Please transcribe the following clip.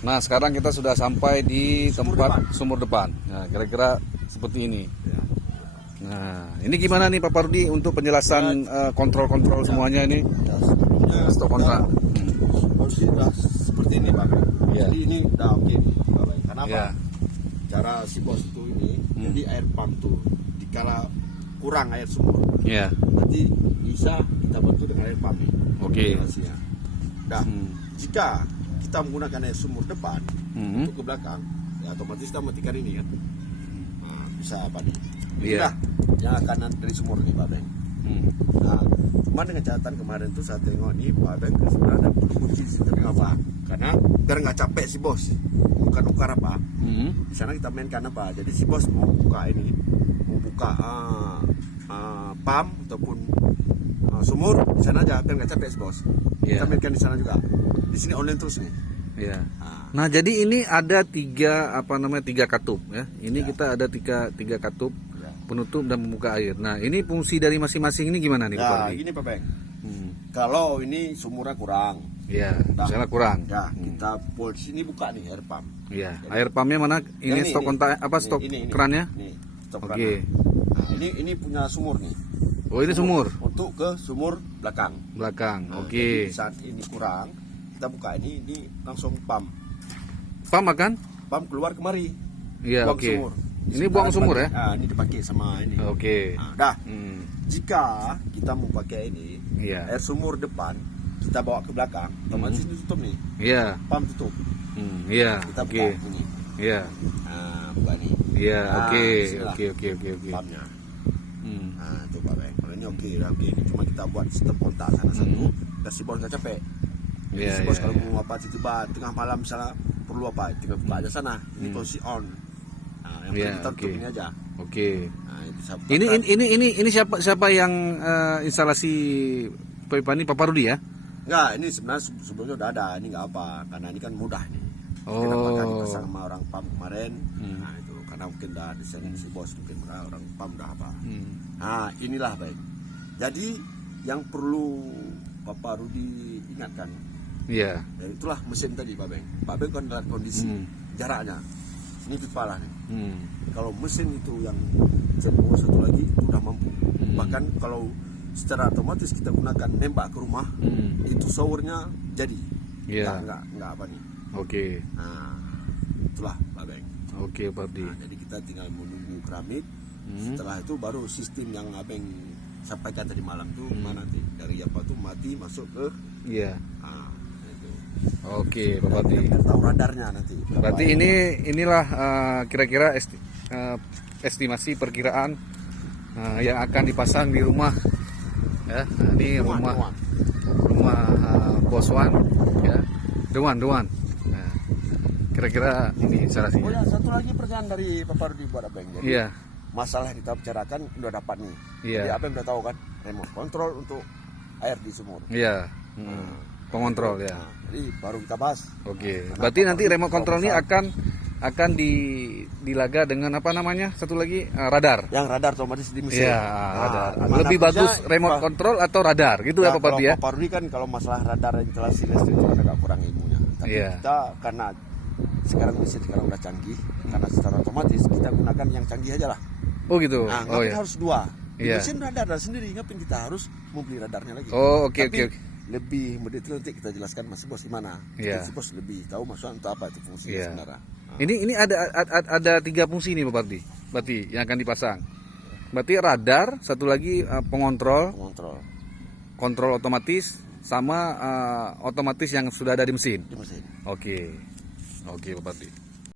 Nah, sekarang kita sudah sampai di tempat sumur depan. Nah, kira-kira seperti ini. Nah, ini gimana nih Pak Parudi untuk penjelasan kontrol-kontrol semuanya ini? Ya, sebelumnya Stop kontak. Kondisi sudah seperti ini Pak. Ya. Jadi ini udah oke nih Pak. Kenapa? Ya. Cara si bos itu ini, jadi air pump tuh dikala kurang air sumur, Ya. nanti bisa kita bantu dengan air pump nih. Oke. Hasilnya. Nah, jika kita menggunakan air sumur depan untuk ke belakang, ya otomatis kita matikan ini kan. Nah, bisa apa nih? Inilah yang akan dari sumur nih Pak Beng. Nah, cuma dengan catatan kemarin tuh saya tengok nih Pak Beng sebenarnya ada perlu kunci sistem apa? Karena biar nggak capek si bos, bukan ukar apa. Di sana kita mainkan apa? Jadi si bos mau buka ini, mau buka pump ataupun sumur di sana aja, biar nggak capek si bos. Kita mainkan di sana juga. Di sini online terus nih. Ya. Nah, jadi ini ada tiga katup ya. Ini kita ada tiga katup penutup dan pembuka air. Nah, ini fungsi dari masing-masing ini gimana nih Pak Ya, Pardi? gini Pak Beng. Kalau ini sumurnya kurang, Ya, misalnya kurang. ya kita pull sini buka nih air pump. Ya, air pumpnya mana? Ini stok kontak stok ini. kerannya? Nih, stok Oke. kerannya. Nah, ini punya sumur nih. Oh, ini sumur Untuk ke sumur belakang. belakang. Nah, Oke. jadi saat ini kurang, kita buka ini langsung pump. Pump kan? Pump keluar kemari. Iya, Buang oke. sumur. Ini buang sumur ya? Nah, ini dipakai sama ini. Oke. Nah, dah. Jika kita mau pakai ini, Iya. air sumur depan kita bawa ke belakang, otomatis ini tutup nih. Iya. Pump tutup. Iya. Kita Oke. buka ini. Iya. Nah, buka nih. Iya, Nah, oke. disinilah Oke. pumpnya. Nah, coba Bang. Kalau ini oke, udah oke. Ini cuma kita buat sistem kontak sana satu, dan si bos nggak capek. Jadi Iya, si bos iya, kalau iya. mau apa tiba-tiba tengah malam misalnya perlu apa, tinggal buka aja sana. Ini posisi on. Nah, yang Iya, penting kita tutup oke. ini aja. Oke. Nah, ini bisa buka. Ini siapa yang instalasi pipa ini Pak Parudi ya? Enggak, ini sebenarnya sebelumnya udah ada. Ini nggak apa, karena ini kan mudah nih. Kita pakai dipasang sama orang pump kemarin. Nah, itu karena mungkin udah desain si bos, mungkin orang pump udah apa. Nah, inilah baik. Jadi yang perlu Bapak Rudi ingatkan, Iya. ya itulah mesin tadi Pak Beng. Pak Beng kan lihat kondisi jaraknya. Ini kepala nih. Kalau mesin itu yang cebol satu lagi itu udah mampu. Bahkan kalau secara otomatis kita gunakan nembak ke rumah, itu showernya jadi. Iya. Enggak apa nih. Oke. Nah, itulah Pak Beng. Oke, Pak Parudi. Nah, jadi kita tinggal menunggu keramik. Setelah itu baru sistem yang Abeng sampaikan tadi malam tuh mana nanti dari apa tuh mati masuk ke Iya. itu. Oke, Pak Parudi. Biar tahu radarnya nanti. Berarti inilah kira-kira estimasi perkiraan yang akan dipasang di rumah ya. Nah, ini rumah Bos Wan ya. Dewan. Nah, kira-kira ini Oh instalasinya. ya, satu lagi pertanyaan dari Bapak Rudi buat Abeng. Jadi Iya. masalah yang kita bicarakan udah dapat nih. Iya. Jadi Abeng udah tahu kan remote control untuk air di sumur. Iya. Pengontrol ya. Nah, jadi baru kita bahas. Oke. Nah, Berarti kenapa nanti Pak remote Rudi control ini kalau akan dilaga dengan apa namanya? Satu lagi radar. yang radar otomatis di mesin. Iya, Nah, radar. mana Lebih kerja, bagus remote Pak. control atau radar gitu ya Pak Pardi ya? Pak Rudi kan kalau masalah radar instalasi listrik itu kan agak kurang ilmunya. Tapi Iya. kita karena mesin sekarang udah canggih, karena secara otomatis kita gunakan yang canggih aja lah. Oh gitu. Nah, Oh ngapain ya. harus dua? Di Iya. mesin udah ada radar sendiri, ngapain kita harus membeli radarnya lagi? Oh, oke. Lebih mendetail nanti kita jelaskan Mas Bos gimana. Iya. Si Bos lebih tahu maksudnya untuk apa itu fungsinya Iya. sebenarnya. Nah, Ini ada 3 fungsi nih Pak Pardi. Berarti yang akan dipasang. Berarti radar, satu lagi pengontrol, kontrol otomatis sama otomatis yang sudah ada di mesin. di mesin. Oke. Oke Pak Pardi.